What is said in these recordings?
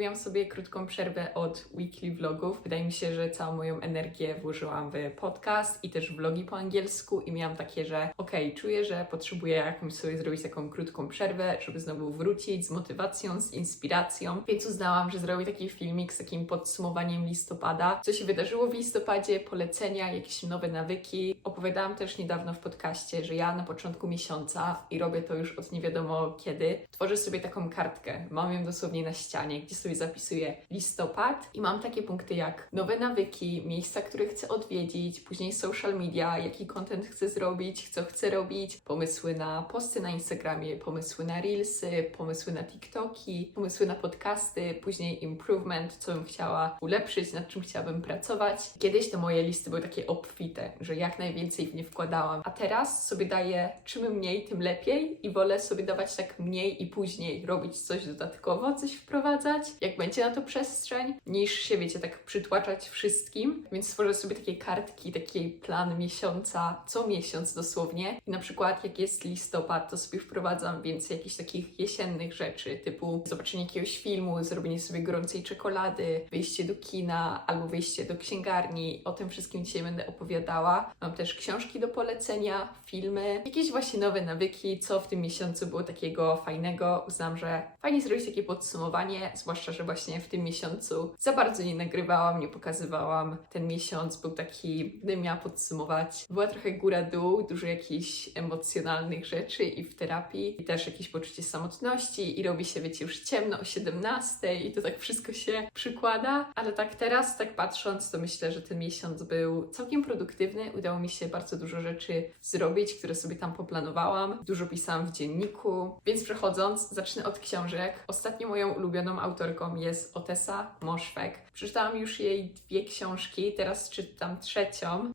zrobiłam sobie krótką przerwę od weekly vlogów. Wydaje mi się, że całą moją energię włożyłam w podcast i też vlogi po angielsku i miałam takie, że czuję, że potrzebuję jakąś sobie zrobić taką krótką przerwę, żeby znowu wrócić z motywacją, z inspiracją. Więc uznałam, że zrobię taki filmik z takim podsumowaniem listopada. Co się wydarzyło w listopadzie, polecenia, jakieś nowe nawyki. Opowiadałam też niedawno w podcaście, że ja na początku miesiąca, i robię to już od nie wiadomo kiedy, tworzę sobie taką kartkę. Mam ją dosłownie na ścianie, gdzie sobie zapisuję listopad i mam takie punkty jak nowe nawyki, miejsca, które chcę odwiedzić, później social media, jaki content chcę zrobić, co chcę robić, pomysły na posty na Instagramie, pomysły na reelsy, pomysły na TikToki, pomysły na podcasty, później improvement, co bym chciała ulepszyć, nad czym chciałabym pracować. Kiedyś te moje listy były takie obfite, że jak najwięcej w nie wkładałam, a teraz sobie daję czym mniej, tym lepiej i wolę sobie dawać tak mniej i później robić coś dodatkowo, coś wprowadzać, jak będzie na to przestrzeń, niż się, wiecie, tak przytłaczać wszystkim. Więc stworzę sobie takie kartki, taki plan miesiąca, co miesiąc dosłownie. I na przykład jak jest listopad, to sobie wprowadzam więcej jakichś takich jesiennych rzeczy, typu zobaczenie jakiegoś filmu, zrobienie sobie gorącej czekolady, wyjście do kina albo wyjście do księgarni. O tym wszystkim dzisiaj będę opowiadała. Mam też książki do polecenia, filmy, jakieś właśnie nowe nawyki, co w tym miesiącu było takiego fajnego. Uznam, że fajnie zrobić takie podsumowanie, zwłaszcza, że właśnie w tym miesiącu za bardzo nie nagrywałam, nie pokazywałam. Ten miesiąc był taki, gdybym miała podsumować, była trochę góra-dół, dużo jakichś emocjonalnych rzeczy i w terapii, i też jakieś poczucie samotności i robi się, wiecie, już ciemno o 17 i to tak wszystko się przykłada, ale tak teraz, tak patrząc, to myślę, że ten miesiąc był całkiem produktywny, udało mi się bardzo dużo rzeczy zrobić, które sobie tam poplanowałam, dużo pisałam w dzienniku, więc przechodząc, zacznę od książek. Ostatnio moją ulubioną autorką jest Ottessa Moshfegh. Przeczytałam już jej 2 książki, teraz czytam 3.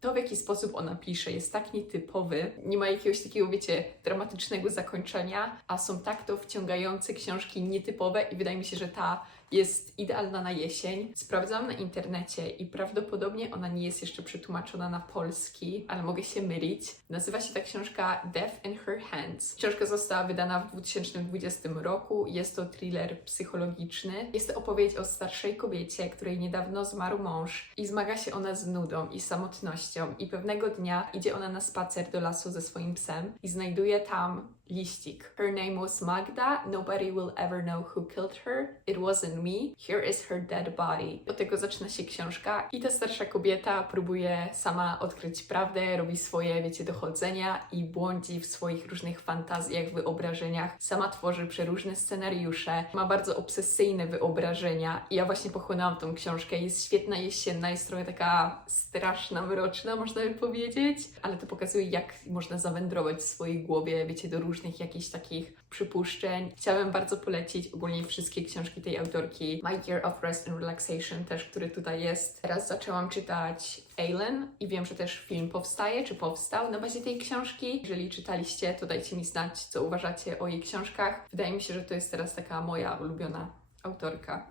To, w jaki sposób ona pisze, jest tak nietypowy, nie ma jakiegoś takiego, wiecie, dramatycznego zakończenia, a są tak to wciągające książki nietypowe i wydaje mi się, że ta jest idealna na jesień. Sprawdzałam na internecie i prawdopodobnie ona nie jest jeszcze przetłumaczona na polski, ale mogę się mylić. Nazywa się ta książka Death in Her Hands. Książka została wydana w 2020 roku. Jest to thriller psychologiczny. Jest to opowieść o starszej kobiecie, której niedawno zmarł mąż i zmaga się ona z nudą i samotnością i pewnego dnia idzie ona na spacer do lasu ze swoim psem i znajduje tam liścik. Her name was Magda. Nobody will ever know who killed her. It wasn't me. Here is her dead body. Od tego zaczyna się książka i ta starsza kobieta próbuje sama odkryć prawdę, robi swoje, wiecie, dochodzenia i błądzi w swoich różnych fantazjach, wyobrażeniach. Sama tworzy przeróżne scenariusze. Ma bardzo obsesyjne wyobrażenia i ja właśnie pochłonęłam tą książkę. Jest świetna, jesienna, jest trochę taka straszna, mroczna, można by powiedzieć, ale to pokazuje, jak można zawędrować w swojej głowie, wiecie, do różnych jakichś takich przypuszczeń. Chciałabym bardzo polecić ogólnie wszystkie książki tej autorki. My Year of Rest and Relaxation też, który tutaj jest. Teraz zaczęłam czytać Aileen i wiem, że też film powstaje, czy powstał na bazie tej książki. Jeżeli czytaliście, to dajcie mi znać, co uważacie o jej książkach. Wydaje mi się, że to jest teraz taka moja ulubiona autorka.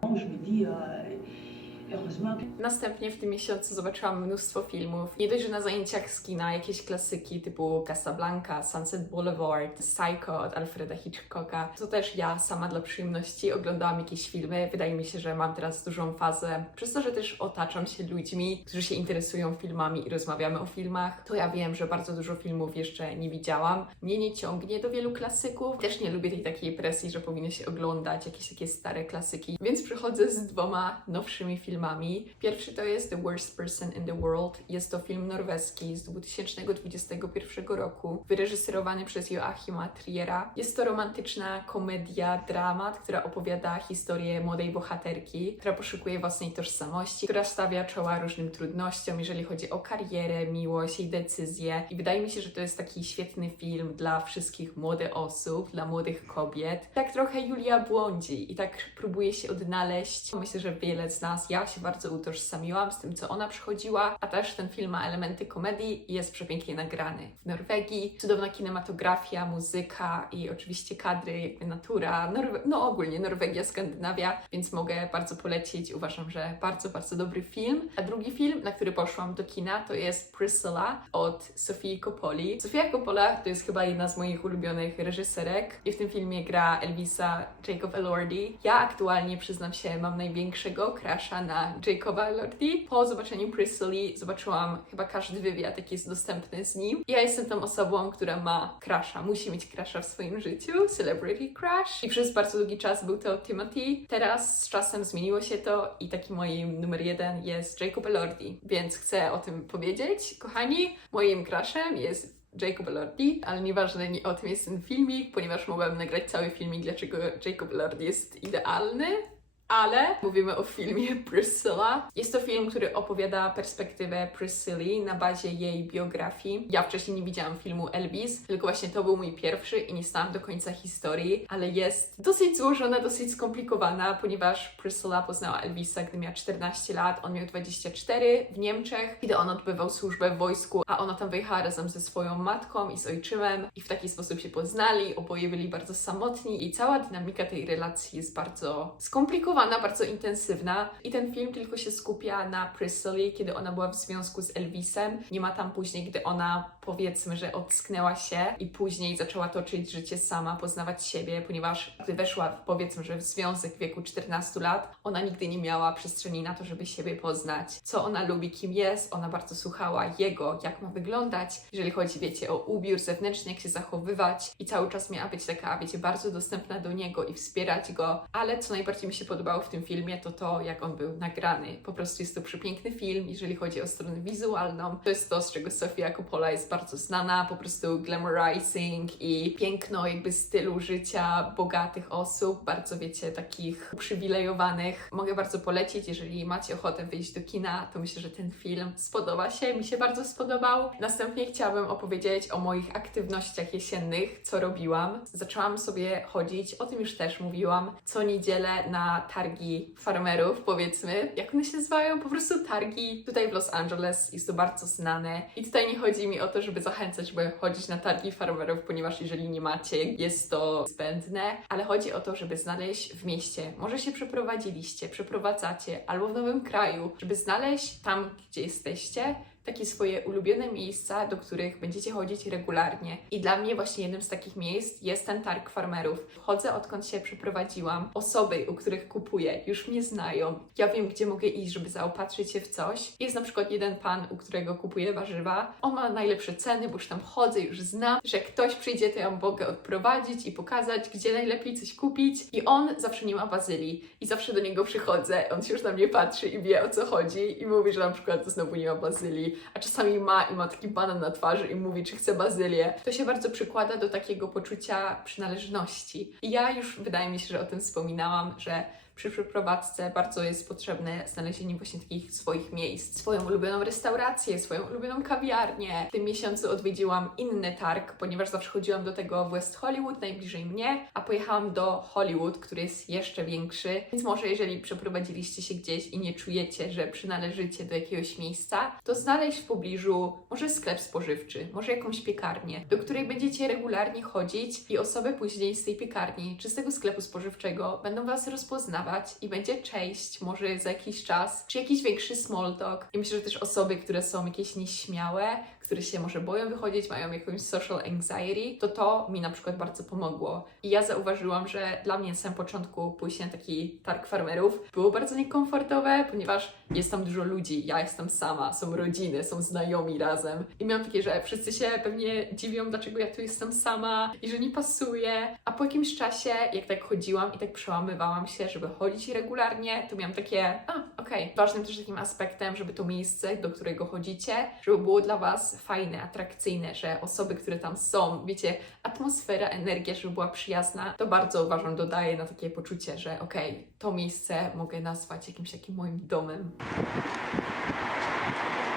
Następnie w tym miesiącu zobaczyłam mnóstwo filmów. Nie dość, że na zajęciach z kina jakieś klasyki typu Casablanca, Sunset Boulevard, Psycho od Alfreda Hitchcocka. To też ja sama dla przyjemności oglądałam jakieś filmy. Wydaje mi się, że mam teraz dużą fazę. Przez to, że też otaczam się ludźmi, którzy się interesują filmami i rozmawiamy o filmach, to ja wiem, że bardzo dużo filmów jeszcze nie widziałam. Mnie nie ciągnie do wielu klasyków. Też nie lubię tej takiej presji, że powinno się oglądać jakieś takie stare klasyki. Więc przychodzę z 2 nowszymi filmami. Pierwszy to jest The Worst Person in the World. Jest to film norweski z 2021 roku, wyreżyserowany przez Joachima Triera. Jest to romantyczna komedia, dramat, która opowiada historię młodej bohaterki, która poszukuje własnej tożsamości, która stawia czoła różnym trudnościom, jeżeli chodzi o karierę, miłość i decyzje. I wydaje mi się, że to jest taki świetny film dla wszystkich młodych osób, dla młodych kobiet. Tak trochę Julia błądzi i tak próbuje się odnaleźć. Myślę, że wiele z nas, ja ja się bardzo utożsamiłam z tym, co ona przechodziła, a też ten film ma elementy komedii i jest przepięknie nagrany. W Norwegii cudowna kinematografia, muzyka i oczywiście kadry, jakby natura, no ogólnie Norwegia, Skandynawia, więc mogę bardzo polecić. Uważam, że bardzo, bardzo dobry film. A drugi film, na który poszłam do kina, to jest Priscilla od Sofii Coppoli. Sofia Coppola to jest chyba jedna z moich ulubionych reżyserek i w tym filmie gra Elvisa Jacob Elordi. Ja aktualnie, przyznam się, mam największego crusha na Jacoba Elordi. Po zobaczeniu Priscilli zobaczyłam chyba każdy wywiad, jaki jest dostępny z nim. Ja jestem tą osobą, która ma crusha, musi mieć crusha w swoim życiu, celebrity crush. I przez bardzo długi czas był to Timothy. Teraz z czasem zmieniło się to i taki moim numer 1 jest Jacob Elordi, więc chcę o tym powiedzieć. Kochani, moim crushem jest Jacob Elordi, ale nieważne, nie o tym jest ten filmik, ponieważ mogłabym nagrać cały filmik, dlaczego Jacob Elordi jest idealny. Ale mówimy o filmie Priscilla. Jest to film, który opowiada perspektywę Priscilli na bazie jej biografii. Ja wcześniej nie widziałam filmu Elvis, tylko właśnie to był mój pierwszy i nie znałam do końca historii, ale jest dosyć złożona, dosyć skomplikowana, ponieważ Priscilla poznała Elvisa, gdy miała 14 lat, on miał 24 w Niemczech, kiedy on odbywał służbę w wojsku, a ona tam wyjechała razem ze swoją matką i z ojczymem i w taki sposób się poznali, oboje byli bardzo samotni i cała dynamika tej relacji jest bardzo skomplikowana, bardzo intensywna i ten film tylko się skupia na Priscilli, kiedy ona była w związku z Elvisem. Nie ma tam później, gdy ona, powiedzmy, że ocknęła się i później zaczęła toczyć życie sama, poznawać siebie, ponieważ gdy weszła, powiedzmy, że w związek w wieku 14 lat, ona nigdy nie miała przestrzeni na to, żeby siebie poznać, co ona lubi, kim jest. Ona bardzo słuchała jego, jak ma wyglądać, jeżeli chodzi, wiecie, o ubiór zewnętrzny, jak się zachowywać i cały czas miała być taka, wiecie, bardzo dostępna do niego i wspierać go, ale co najbardziej mi się podobało w tym filmie, to jak on był nagrany. Po prostu jest to przepiękny film, jeżeli chodzi o stronę wizualną. To jest to, z czego Sofia Coppola jest bardzo znana, po prostu glamorizing i piękno jakby stylu życia bogatych osób, bardzo, wiecie, takich uprzywilejowanych. Mogę bardzo polecić, jeżeli macie ochotę wyjść do kina, to myślę, że ten film spodoba się, mi się bardzo spodobał. Następnie chciałabym opowiedzieć o moich aktywnościach jesiennych, co robiłam. Zaczęłam sobie chodzić, o tym już też mówiłam, co niedzielę na targi farmerów, powiedzmy. Jak one się nazywają? Po prostu targi tutaj w Los Angeles. Jest to bardzo znane. I tutaj nie chodzi mi o to, żeby zachęcać, żeby chodzić na targi farmerów, ponieważ jeżeli nie macie, jest to zbędne, ale chodzi o to, żeby znaleźć w mieście, może się przeprowadziliście, przeprowadzacie, albo w nowym kraju, żeby znaleźć tam, gdzie jesteście, takie swoje ulubione miejsca, do których będziecie chodzić regularnie. I dla mnie właśnie jednym z takich miejsc jest ten targ farmerów. Chodzę, odkąd się przeprowadziłam. Osoby, u których kupuję, już mnie znają. Ja wiem, gdzie mogę iść, żeby zaopatrzyć się w coś. Jest na przykład jeden pan, u którego kupuję warzywa. On ma najlepsze ceny, bo już tam chodzę, już znam, że jak ktoś przyjdzie, to ja mogę odprowadzić i pokazać, gdzie najlepiej coś kupić. I on zawsze nie ma bazylii. I zawsze do niego przychodzę, on się już na mnie patrzy i wie, o co chodzi i mówi, że na przykład znowu nie ma bazylii. A czasami ma i ma taki banan na twarzy i mówi, czy chce bazylię. To się bardzo przykłada do takiego poczucia przynależności. I ja już, wydaje mi się, że o tym wspominałam, że przy przeprowadzce bardzo jest potrzebne znalezienie właśnie takich swoich miejsc, swoją ulubioną restaurację, swoją ulubioną kawiarnię. W tym miesiącu odwiedziłam inny targ, ponieważ zawsze chodziłam do tego w West Hollywood, najbliżej mnie, a pojechałam do Hollywood, który jest jeszcze większy, więc może jeżeli przeprowadziliście się gdzieś i nie czujecie, że przynależycie do jakiegoś miejsca, to znaleźć w pobliżu może sklep spożywczy, może jakąś piekarnię, do której będziecie regularnie chodzić i osoby później z tej piekarni czy z tego sklepu spożywczego będą Was rozpoznawać i będzie cześć, może za jakiś czas, czy jakiś większy small talk. I myślę, że też osoby, które są jakieś nieśmiałe, które się może boją wychodzić, mają jakąś social anxiety, to mi na przykład bardzo pomogło. I ja zauważyłam, że dla mnie na samym początku pójście na taki targ farmerów było bardzo niekomfortowe, ponieważ jest tam dużo ludzi, ja jestem sama, są rodziny, są znajomi razem. I miałam takie, że wszyscy się pewnie dziwią, dlaczego ja tu jestem sama i że nie pasuje. A po jakimś czasie, jak tak chodziłam i tak przełamywałam się, żeby chodzić regularnie, to miałam takie, okej. Ważnym też takim aspektem, żeby to miejsce, do którego chodzicie, żeby było dla Was fajne, atrakcyjne, że osoby, które tam są, wiecie, atmosfera, energia, żeby była przyjazna, to bardzo uważam, dodaje na takie poczucie, że to miejsce mogę nazwać jakimś takim moim domem.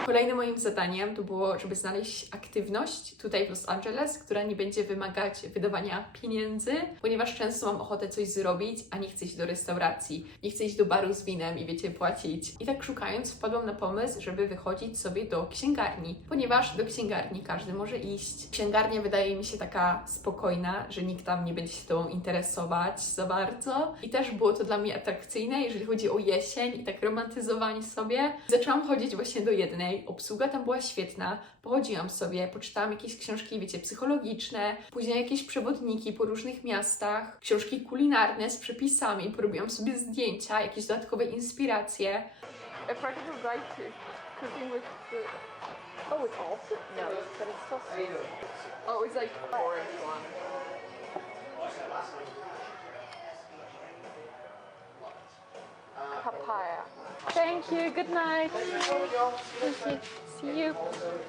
Kolejnym moim zadaniem to było, żeby znaleźć aktywność tutaj w Los Angeles, która nie będzie wymagać wydawania pieniędzy, ponieważ często mam ochotę coś zrobić, a nie chcę iść do restauracji, nie chcę iść do baru z winem i wiecie, płacić. I tak szukając wpadłam na pomysł, żeby wychodzić sobie do księgarni, ponieważ do księgarni każdy może iść. Księgarnia wydaje mi się taka spokojna, że nikt tam nie będzie się tą interesować za bardzo. I też było to dla mnie atrakcyjne, jeżeli chodzi o jesień i tak romantyzowanie sobie. Zaczęłam chodzić właśnie do jednej, obsługa tam była świetna, pochodziłam sobie, poczytałam jakieś książki, wiecie, psychologiczne, później jakieś przewodniki po różnych miastach, książki kulinarne z przepisami, porobiłam sobie zdjęcia, jakieś dodatkowe inspiracje. A practical guide to cooking with the... Oh, it's also... No, but it's so sweet. Oh, it's like orange one. Papaya. Thank you, good night. Thank you. See you.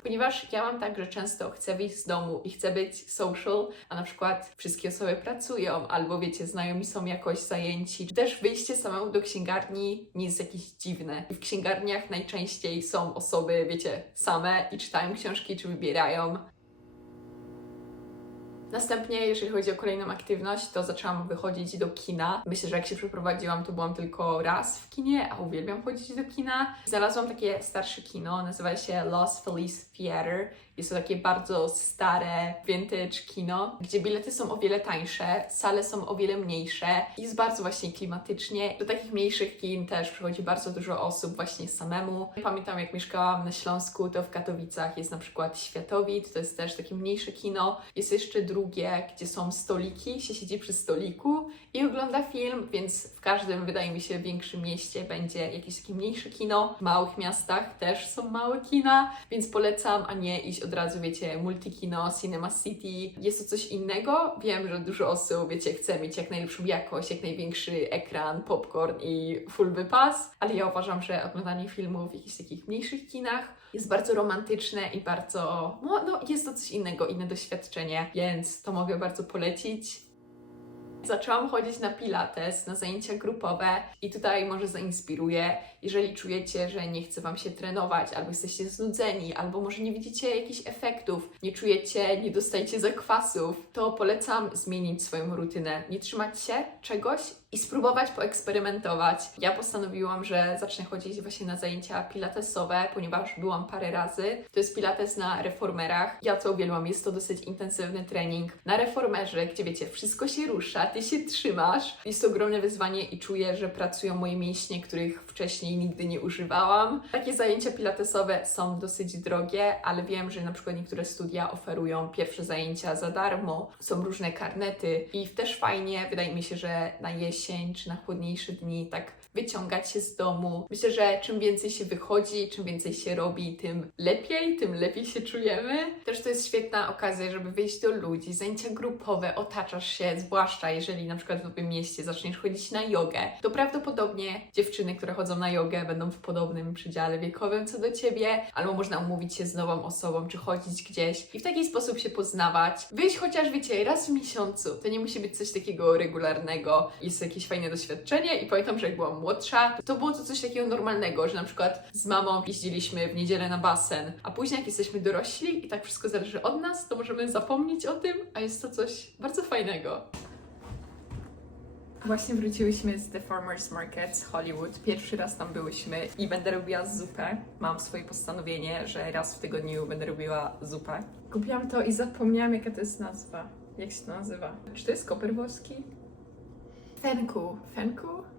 Ponieważ ja mam tak, że często chcę wyjść z domu i chcę być social, a na przykład wszystkie osoby pracują, albo wiecie, znajomi są jakoś zajęci. Też wyjście samemu do księgarni nie jest jakieś dziwne. W księgarniach najczęściej są osoby, wiecie, same i czytają książki, czy wybierają. Następnie, jeżeli chodzi o kolejną aktywność, to zaczęłam wychodzić do kina. Myślę, że jak się przeprowadziłam, to byłam tylko raz w kinie, a uwielbiam chodzić do kina. Znalazłam takie starsze kino, nazywa się Los Feliz Theater. Jest to takie bardzo stare, vintage kino, gdzie bilety są o wiele tańsze, sale są o wiele mniejsze i jest bardzo właśnie klimatycznie. Do takich mniejszych kin też przychodzi bardzo dużo osób właśnie samemu. Pamiętam, jak mieszkałam na Śląsku, to w Katowicach jest na przykład Światowit, to jest też takie mniejsze kino. Jest jeszcze drugie, gdzie są stoliki, się siedzi przy stoliku i ogląda film, więc w każdym, wydaje mi się, większym mieście będzie jakieś takie mniejsze kino. W małych miastach też są małe kina, więc polecam, a nie iść od razu, wiecie, multikino, Cinema City. Jest to coś innego. Wiem, że dużo osób, wiecie, chce mieć jak najlepszą jakość, jak największy ekran, popcorn i full wypas, ale ja uważam, że oglądanie filmów w jakichś takich mniejszych kinach jest bardzo romantyczne i bardzo, no jest to coś innego, inne doświadczenie, więc to mogę bardzo polecić. Zaczęłam chodzić na pilates, na zajęcia grupowe i tutaj może zainspiruję, jeżeli czujecie, że nie chce Wam się trenować, albo jesteście znudzeni, albo może nie widzicie jakichś efektów, nie czujecie, nie dostajecie zakwasów, to polecam zmienić swoją rutynę, nie trzymać się czegoś i spróbować poeksperymentować. Ja postanowiłam, że zacznę chodzić właśnie na zajęcia pilatesowe, ponieważ byłam parę razy. To jest pilates na reformerach. Ja to uwielbiam, jest to dosyć intensywny trening. Na reformerze, gdzie wiecie, wszystko się rusza, ty się trzymasz. Jest to ogromne wyzwanie i czuję, że pracują moje mięśnie, których wcześniej nigdy nie używałam. Takie zajęcia pilatesowe są dosyć drogie, ale wiem, że na przykład niektóre studia oferują pierwsze zajęcia za darmo. Są różne karnety i też fajnie, wydaje mi się, że na jesień czy na chłodniejsze dni tak wyciągać się z domu. Myślę, że czym więcej się wychodzi, czym więcej się robi, tym lepiej się czujemy. Też to jest świetna okazja, żeby wyjść do ludzi, zajęcia grupowe, otaczasz się, zwłaszcza jeżeli na przykład w nowym mieście zaczniesz chodzić na jogę, to prawdopodobnie dziewczyny, które chodzą na jogę, będą w podobnym przedziale wiekowym co do Ciebie, albo można umówić się z nową osobą, czy chodzić gdzieś i w taki sposób się poznawać. Wyjść chociaż, wiecie, raz w miesiącu. To nie musi być coś takiego regularnego. Jest jakieś fajne doświadczenie i pamiętam, że jak byłam młodsza, to było to coś takiego normalnego, że na przykład z mamą jeździliśmy w niedzielę na basen, a później jak jesteśmy dorośli i tak wszystko zależy od nas, to możemy zapomnieć o tym, a jest to coś bardzo fajnego. Właśnie wróciłyśmy z The Farmers Market z Hollywood. Pierwszy raz tam byłyśmy i będę robiła zupę. Mam swoje postanowienie, że raz w tygodniu będę robiła zupę. Kupiłam to i zapomniałam, jaka to jest nazwa. Jak się to nazywa? Czy to jest koper włoski? Fenku.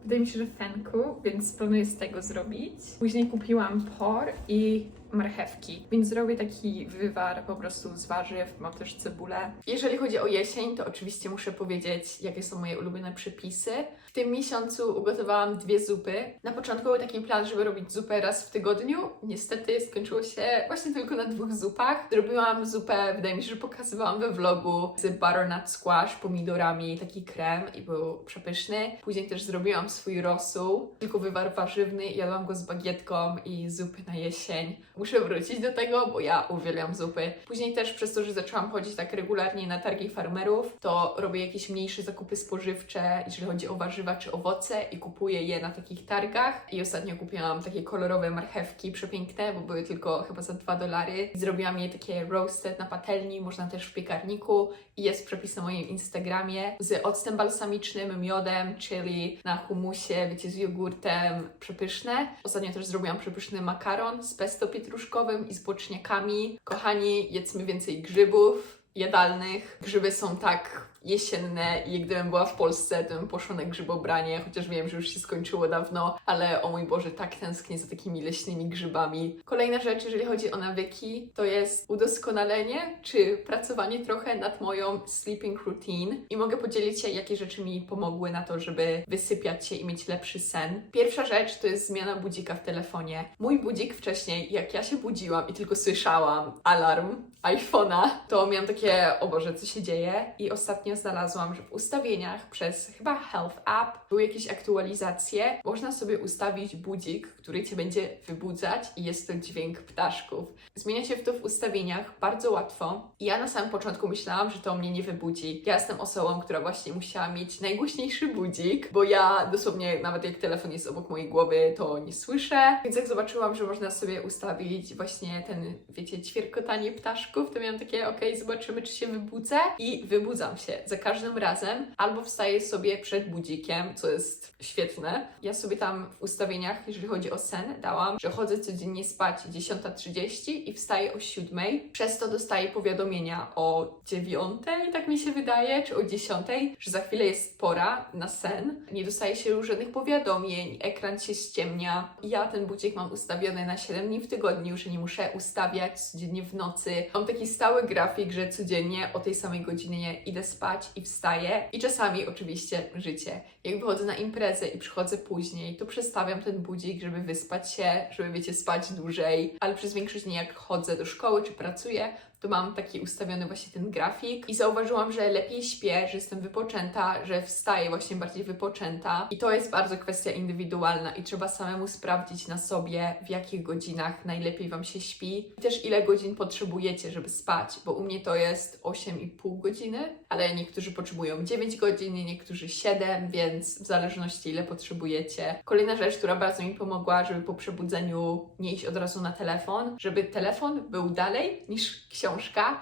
Wydaje mi się, że fenku, więc planuję z tego zrobić. Później kupiłam por i marchewki, więc zrobię taki wywar po prostu z warzyw, mam też cebulę. Jeżeli chodzi o jesień, to oczywiście muszę powiedzieć, jakie są moje ulubione przepisy. W tym miesiącu ugotowałam 2 zupy. Na początku był taki plan, żeby robić zupę raz w tygodniu. Niestety skończyło się właśnie tylko na 2 zupach. Zrobiłam zupę, wydaje mi się, że pokazywałam we vlogu, z butternut squash, pomidorami, taki krem i był przepyszny. Później też zrobiłam swój rosół, tylko wywar warzywny i jadłam go z bagietką i zupy na jesień. Muszę wrócić do tego, bo ja uwielbiam zupy. Później też przez to, że zaczęłam chodzić tak regularnie na targi farmerów, to robię jakieś mniejsze zakupy spożywcze, jeżeli chodzi o warzywa czy owoce i kupuję je na takich targach. I ostatnio kupiłam takie kolorowe marchewki przepiękne, bo były tylko chyba za $2. Zrobiłam je takie roasted na patelni, można też w piekarniku i jest przepis na moim Instagramie z octem balsamicznym, miodem, chili na humusie, wiecie, z jogurtem, przepyszne. Ostatnio też zrobiłam przepyszny makaron z pesto pietruszkowym i z boczniakami. Kochani, jedzmy więcej grzybów jadalnych. Grzyby są tak jesienne i gdybym była w Polsce, to bym poszła na grzybobranie, chociaż wiem, że już się skończyło dawno, ale o mój Boże, tak tęsknię za takimi leśnymi grzybami. Kolejna rzecz, jeżeli chodzi o nawyki, to jest udoskonalenie czy pracowanie trochę nad moją sleeping routine i mogę podzielić się, jakie rzeczy mi pomogły na to, żeby wysypiać się i mieć lepszy sen. Pierwsza rzecz to jest zmiana budzika w telefonie. Mój budzik wcześniej, jak ja się budziłam i tylko słyszałam alarm iPhone'a, to miałam takie, o Boże, co się dzieje? I ostatnio znalazłam, że w ustawieniach przez chyba Health App były jakieś aktualizacje. Można sobie ustawić budzik, który Cię będzie wybudzać i jest to dźwięk ptaszków. Zmienia się to w ustawieniach bardzo łatwo. I ja na samym początku myślałam, że to mnie nie wybudzi. Ja jestem osobą, która właśnie musiała mieć najgłośniejszy budzik, bo ja dosłownie, nawet jak telefon jest obok mojej głowy, to nie słyszę. Więc jak zobaczyłam, że można sobie ustawić właśnie ten, wiecie, ćwierkotanie ptaszków, to miałam takie, okej, zobaczymy, czy się wybudzę. I wybudzam się za każdym razem. Albo wstaję sobie przed budzikiem, co jest świetne. Ja sobie tam w ustawieniach, jeżeli chodzi o sen, dałam, że chodzę codziennie spać 10:30 i wstaję o 7:00. Przez to dostaję powiadomienia o 9:00, tak mi się wydaje, czy o 10:00, że za chwilę jest pora na sen. Nie dostaję się już żadnych powiadomień, ekran się ściemnia. Ja ten budzik mam ustawiony na 7 dni w tygodniu, że nie muszę ustawiać codziennie w nocy. Mam taki stały grafik, że codziennie o tej samej godzinie idę spać i wstaję. I czasami oczywiście życie. Jak wychodzę na imprezę i przychodzę później, to przestawiam ten budzik, żeby wyspać się, żeby, wiecie, spać dłużej. Ale przez większość dni, jak chodzę do szkoły czy pracuję, to mam taki ustawiony właśnie ten grafik i zauważyłam, że lepiej śpię, że jestem wypoczęta, że wstaję właśnie bardziej wypoczęta i to jest bardzo kwestia indywidualna i trzeba samemu sprawdzić na sobie, w jakich godzinach najlepiej Wam się śpi i też ile godzin potrzebujecie, żeby spać, bo u mnie to jest 8,5 godziny, ale niektórzy potrzebują 9 godzin, niektórzy 7, więc w zależności ile potrzebujecie. Kolejna rzecz, która bardzo mi pomogła, żeby po przebudzeniu nie iść od razu na telefon, żeby telefon był dalej niż książka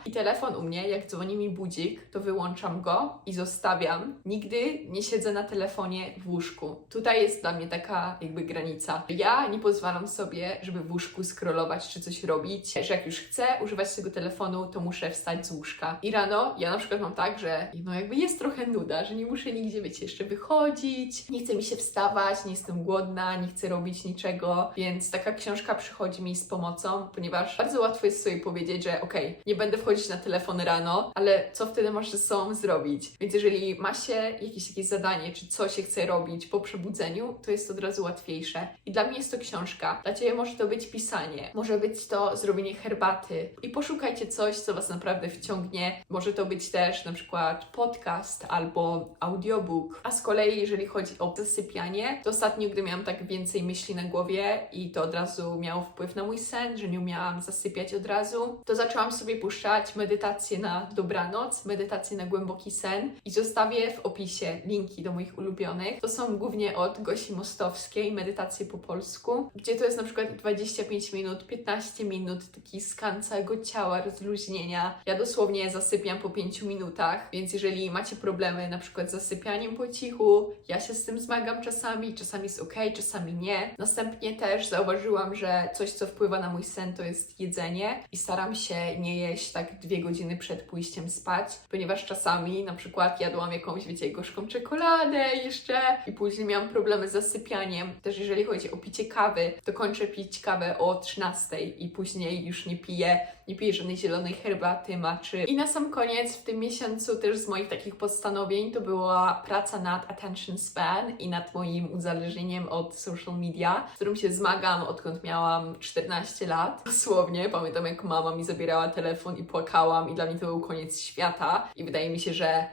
i telefon u mnie, jak dzwoni mi budzik, to wyłączam go i zostawiam. Nigdy nie siedzę na telefonie w łóżku. Tutaj jest dla mnie taka jakby granica. Ja nie pozwalam sobie, żeby w łóżku scrollować czy coś robić, że jak już chcę używać tego telefonu, to muszę wstać z łóżka. I rano ja na przykład mam tak, że no jakby jest trochę nuda, że nie muszę nigdzie, wiecie, jeszcze wychodzić, nie chce mi się wstawać, nie jestem głodna, nie chcę robić niczego, więc taka książka przychodzi mi z pomocą, ponieważ bardzo łatwo jest sobie powiedzieć, że okej, nie będę wchodzić na telefon rano, ale co wtedy masz ze sobą zrobić? Więc jeżeli ma się jakieś zadanie, czy coś się chce robić po przebudzeniu, to jest od razu łatwiejsze. I dla mnie jest to książka. Dla Ciebie może to być pisanie, może być to zrobienie herbaty. I poszukajcie coś, co Was naprawdę wciągnie. Może to być też na przykład podcast albo audiobook. A z kolei, jeżeli chodzi o zasypianie, to ostatnio, gdy miałam tak więcej myśli na głowie i to od razu miało wpływ na mój sen, że nie umiałam zasypiać od razu, to zaczęłam sobie puszczać medytację na dobranoc, medytację na głęboki sen i zostawię w opisie linki do moich ulubionych. To są głównie od Gosi Mostowskiej, medytacje po polsku, gdzie to jest na przykład 25 minut, 15 minut, taki skan całego ciała, rozluźnienia. Ja dosłownie zasypiam po 5 minutach, więc jeżeli macie problemy na przykład z zasypianiem po cichu, ja się z tym zmagam czasami jest ok, czasami nie. Następnie też zauważyłam, że coś, co wpływa na mój sen, to jest jedzenie i staram się nie jeść tak 2 godziny przed pójściem spać, ponieważ czasami na przykład jadłam jakąś, wiecie, gorzką czekoladę jeszcze i później miałam problemy z zasypianiem. Też jeżeli chodzi o picie kawy, to kończę pić kawę o 13 i później już nie piję żadnej zielonej herbaty, matcha. I na sam koniec w tym miesiącu też z moich takich postanowień to była praca nad attention span i nad moim uzależnieniem od social media, z którym się zmagam odkąd miałam 14 lat. Dosłownie, pamiętam jak mama mi zabierała telefon telefon i płakałam i dla mnie to był koniec świata. I wydaje mi się, że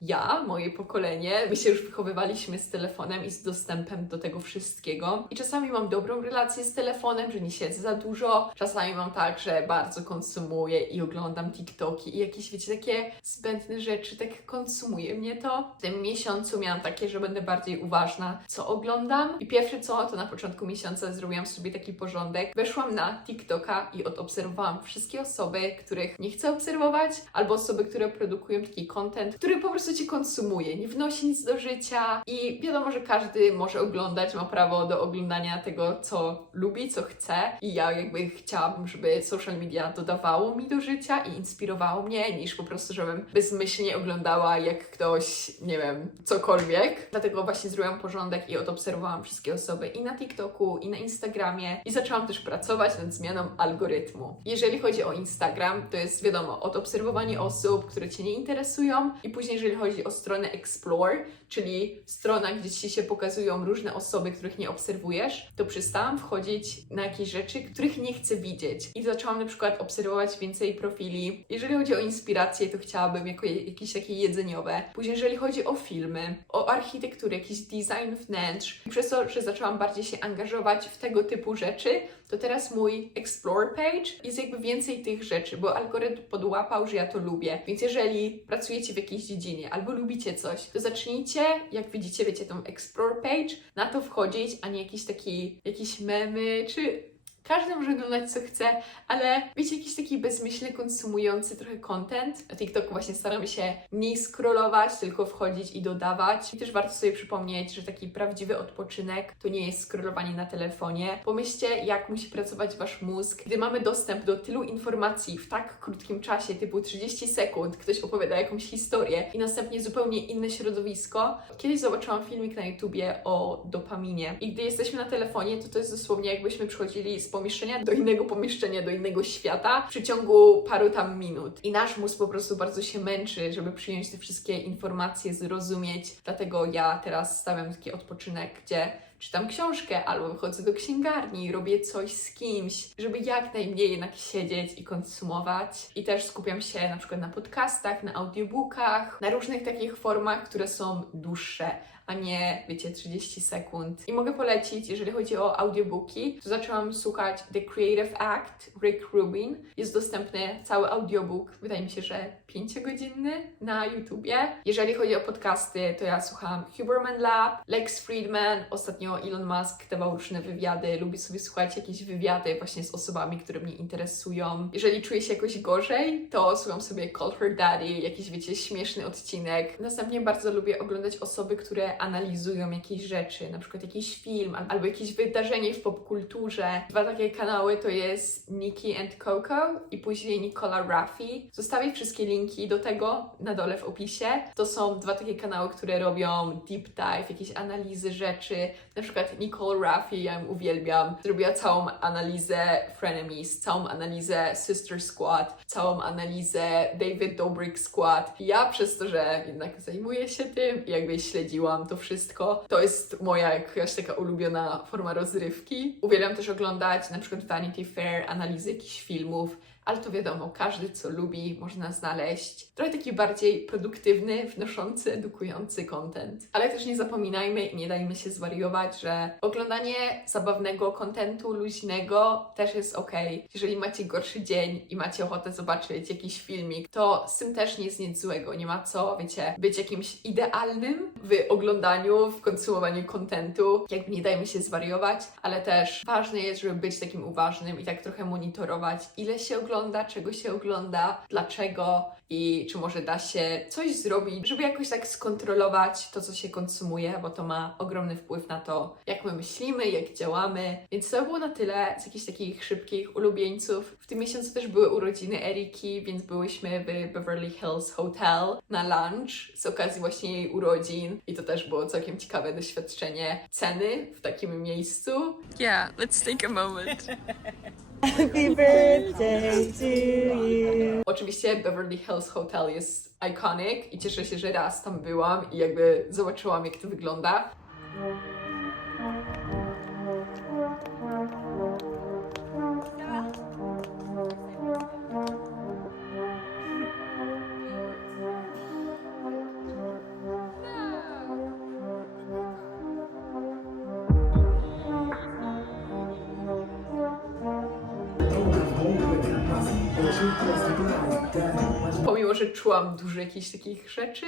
moje pokolenie, my się już wychowywaliśmy z telefonem i z dostępem do tego wszystkiego. I czasami mam dobrą relację z telefonem, że nie siedzę za dużo. Czasami mam tak, że bardzo konsumuję i oglądam TikToki i jakieś, wiecie, takie zbędne rzeczy, tak konsumuje mnie to. W tym miesiącu miałam takie, że będę bardziej uważna, co oglądam. I pierwsze co, to na początku miesiąca zrobiłam sobie taki porządek. Weszłam na TikToka i odobserwowałam wszystkie osoby, których nie chcę obserwować, albo osoby, które produkują taki content, który po prostu Cię konsumuje, nie wnosi nic do życia i wiadomo, że każdy może oglądać, ma prawo do oglądania tego, co lubi, co chce i ja jakby chciałabym, żeby social media dodawało mi do życia i inspirowało mnie, niż po prostu, żebym bezmyślnie oglądała, jak ktoś, nie wiem, cokolwiek. Dlatego właśnie zrobiłam porządek i odobserwowałam wszystkie osoby i na TikToku, i na Instagramie i zaczęłam też pracować nad zmianą algorytmu. Jeżeli chodzi o Instagram, to jest wiadomo, odobserwowanie osób, które Cię nie interesują i później jeżeli chodzi o stronę Explore, czyli strona, gdzie Ci się pokazują różne osoby, których nie obserwujesz, to przestałam wchodzić na jakieś rzeczy, których nie chcę widzieć. I zaczęłam na przykład obserwować więcej profili. Jeżeli chodzi o inspirację, to chciałabym jakieś takie jedzeniowe. Później jeżeli chodzi o filmy, o architekturę, jakiś design wnętrz. Przez to, że zaczęłam bardziej się angażować w tego typu rzeczy, to teraz mój Explore page jest jakby więcej tych rzeczy, bo algorytm podłapał, że ja to lubię. Więc jeżeli pracujecie w jakiejś dziedzinie albo lubicie coś, to zacznijcie, jak widzicie, wiecie, tą Explore page, na to wchodzić, a nie jakieś memy, czy każdy może oglądać co chce, ale wiecie, jakiś taki bezmyślny, konsumujący trochę content. Na TikToku właśnie staramy się mniej scrollować, tylko wchodzić i dodawać. I też warto sobie przypomnieć, że taki prawdziwy odpoczynek to nie jest scrollowanie na telefonie. Pomyślcie, jak musi pracować Wasz mózg, gdy mamy dostęp do tylu informacji w tak krótkim czasie, typu 30 sekund, ktoś opowiada jakąś historię i następnie zupełnie inne środowisko. Kiedyś zobaczyłam filmik na YouTubie o dopaminie i gdy jesteśmy na telefonie, to jest dosłownie jakbyśmy przychodzili z pomieszczenia, do innego świata w przeciągu paru tam minut. I nasz mózg po prostu bardzo się męczy, żeby przyjąć te wszystkie informacje, zrozumieć. Dlatego ja teraz stawiam taki odpoczynek, gdzie czytam książkę albo wychodzę do księgarni, robię coś z kimś, żeby jak najmniej jednak siedzieć i konsumować. I też skupiam się na przykład na podcastach, na audiobookach, na różnych takich formach, które są dłuższe, a nie, wiecie, 30 sekund. I mogę polecić, jeżeli chodzi o audiobooki, to zaczęłam słuchać The Creative Act, Rick Rubin. Jest dostępny cały audiobook, wydaje mi się, że 5-godzinny na YouTubie. Jeżeli chodzi o podcasty, to ja słuchałam Huberman Lab, Lex Fridman, ostatnio Elon Musk dawał różne wywiady, lubię sobie słuchać jakieś wywiady właśnie z osobami, które mnie interesują. Jeżeli czuję się jakoś gorzej, to słucham sobie Call Her Daddy, jakiś, wiecie, śmieszny odcinek. Następnie bardzo lubię oglądać osoby, które analizują jakieś rzeczy, na przykład jakiś film albo jakieś wydarzenie w popkulturze. Dwa takie kanały to jest Nikki and Coco i później Nicola Raffi. Zostawię wszystkie linki do tego na dole w opisie. To są dwa takie kanały, które robią deep dive, jakieś analizy rzeczy. Na przykład Nicole Raffi, ja ją uwielbiam, zrobiła całą analizę Frenemies, całą analizę Sister Squad, całą analizę David Dobrik Squad. I ja przez to, że jednak zajmuję się tym i jakby śledziłam to wszystko, to jest moja jakaś taka ulubiona forma rozrywki. Uwielbiam też oglądać na przykład Vanity Fair, analizy jakichś filmów, ale to wiadomo, każdy co lubi, można znaleźć trochę taki bardziej produktywny, wnoszący, edukujący content. Ale też nie zapominajmy i nie dajmy się zwariować, że oglądanie zabawnego contentu, luźnego też jest okej. Jeżeli macie gorszy dzień i macie ochotę zobaczyć jakiś filmik, to z tym też nie jest nic złego. Nie ma co, wiecie, być jakimś idealnym w oglądaniu, w konsumowaniu contentu. Jakby nie dajmy się zwariować, ale też ważne jest, żeby być takim uważnym i tak trochę monitorować, ile się ogląda, czego się ogląda, dlaczego i czy może da się coś zrobić, żeby jakoś tak skontrolować to, co się konsumuje, bo to ma ogromny wpływ na to, jak my myślimy, jak działamy. Więc to było na tyle z jakichś takich szybkich ulubieńców. W tym miesiącu też były urodziny Eriki, więc byłyśmy w Beverly Hills Hotel na lunch z okazji właśnie jej urodzin i to też było całkiem ciekawe doświadczenie ceny w takim miejscu. Yeah, let's take a moment. Happy birthday to you. Oczywiście Beverly Hills Hotel jest iconic i cieszę się, że raz tam byłam i jakby zobaczyłam, jak to wygląda. że czułam dużo jakichś takich rzeczy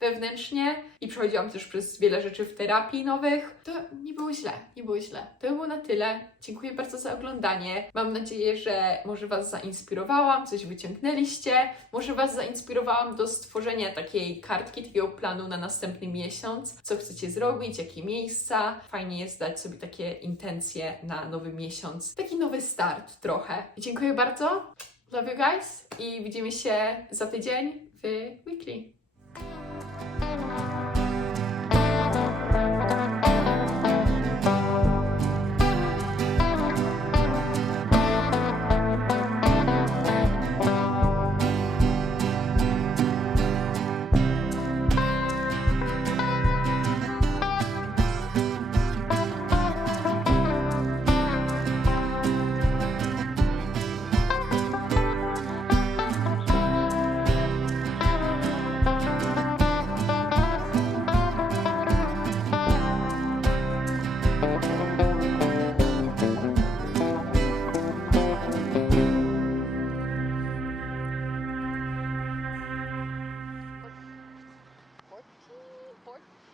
wewnętrznie i przechodziłam też przez wiele rzeczy w terapii nowych. To nie było źle, nie było źle. To by było na tyle. Dziękuję bardzo za oglądanie. Mam nadzieję, że może Was zainspirowałam, coś wyciągnęliście. Może Was zainspirowałam do stworzenia takiej kartki, takiego planu na następny miesiąc. Co chcecie zrobić, jakie miejsca. Fajnie jest dać sobie takie intencje na nowy miesiąc. Taki nowy start trochę. Dziękuję bardzo. Love you guys i widzimy się za tydzień w Weekly.